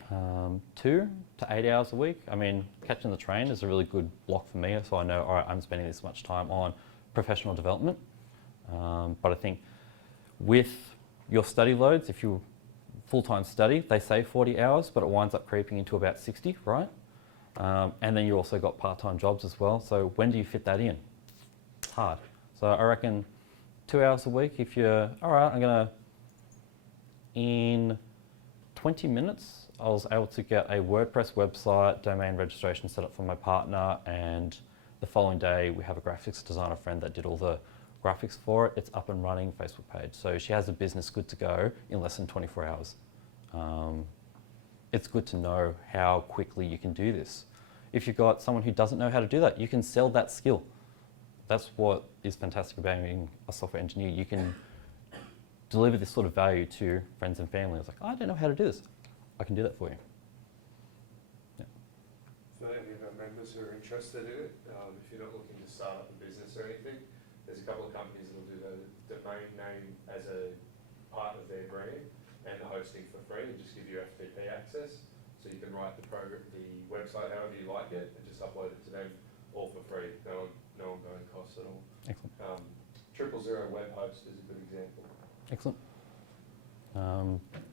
2 to 8 hours a week. I mean, catching the train is a really good block for me, so I know, all right, I'm spending this much time on professional development. But I think with your study loads, if you full-time study, they say 40 hours, but it winds up creeping into about 60, right? And then you also got part-time jobs as well. So when do you fit that in? It's hard. So I reckon 2 hours a week, if you're, all right, I'm gonna, in 20 minutes, I was able to get a WordPress website, domain registration set up for my partner, and the following day we have a graphics designer friend that did all the graphics for it. It's up and running, Facebook page. So she has a business good to go in less than 24 hours. It's good to know how quickly you can do this. If you've got someone who doesn't know how to do that, you can sell that skill. That's what is fantastic about being a software engineer. You can deliver this sort of value to friends and family. It's like, I don't know how to do this. I can do that for you. Yeah. For any of our members who are interested in it, if you're not looking to start up a business or anything, there's a couple of companies that will do the domain name as a part of their brand and the hosting for free and just give you FTP access. So you can write the program, the website however you like it, and just upload it to them all for free. No ongoing costs at all. Excellent. 000 web host is a good example. Excellent.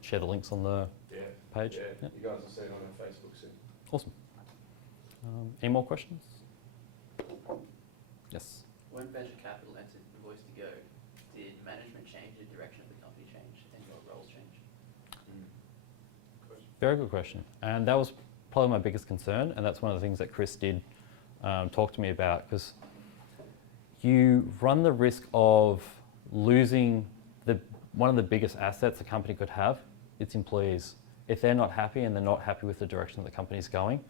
Share the links on the page. Yeah, Yep. you guys will see it on our Facebook soon. Awesome. Any more questions? Yes. When venture capital entered Invoice2go, did management change, the direction of the company change, and your roles change? Very good question. And that was probably my biggest concern, and that's one of the things that Chris did talk to me about, because you run the risk of losing one of the biggest assets a company could have, its employees. If they're not happy and they're not happy with the direction that the company's going,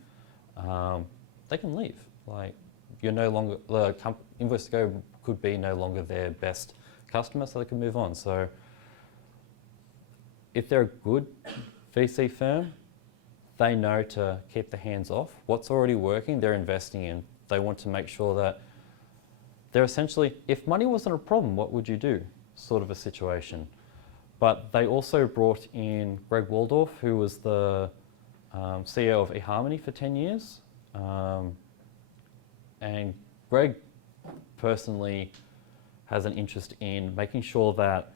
they can leave. Like, you're no longer, Invoice2go could be no longer their best customer, so they can move on. So if they're a good VC firm, they know to keep the hands off. What's already working, they're investing in. They want to make sure that they're essentially, if money wasn't a problem, what would you do? Sort of a situation. But they also brought in Greg Waldorf, who was the CEO of eHarmony for 10 years. And Greg personally has an interest in making sure that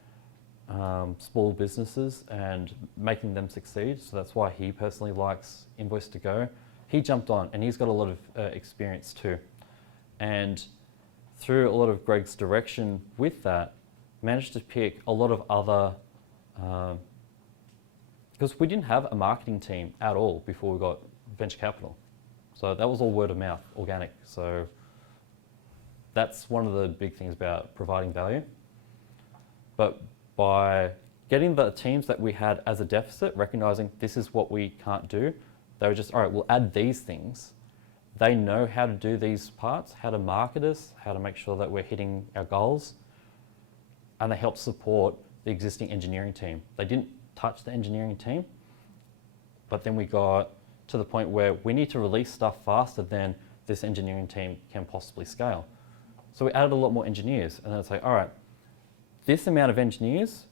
small businesses and making them succeed. So that's why he personally likes Invoice2go. He jumped on, and he's got a lot of experience too. And through a lot of Greg's direction with that, managed to pick a lot of other, because we didn't have a marketing team at all before we got venture capital. So that was all word of mouth, organic. So that's one of the big things about providing value. But by getting the teams that we had as a deficit, recognizing this is what we can't do, they were just, all right, we'll add these things. They know how to do these parts, how to market us, how to make sure that we're hitting our goals, and they help support the existing engineering team. They didn't touch the engineering team, but then we got to the point where we need to release stuff faster than this engineering team can possibly scale. So we added a lot more engineers, and then it's like, all right, this amount of engineers,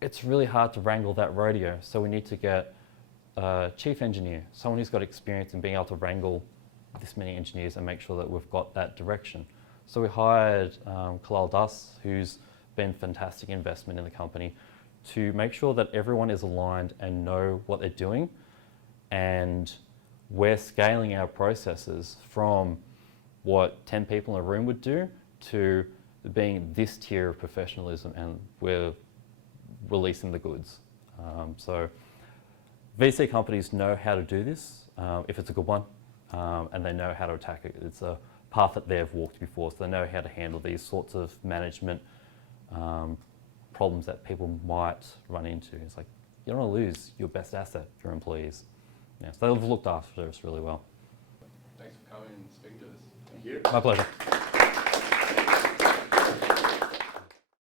it's really hard to wrangle that rodeo. So we need to get a chief engineer, someone who's got experience in being able to wrangle this many engineers and make sure that we've got that direction. So we hired Kalal Das, who's been a fantastic investment in the company, to make sure that everyone is aligned and know what they're doing. And we're scaling our processes from what 10 people in a room would do to being this tier of professionalism, and we're releasing the goods. So VC companies know how to do this, if it's a good one, and they know how to attack it. It's a path that they've walked before, so they know how to handle these sorts of management problems that people might run into. It's like, you don't want to lose your best asset, your employees. Yeah, so they've looked after us really well. Thanks for coming and speaking to us. Thank you. My pleasure.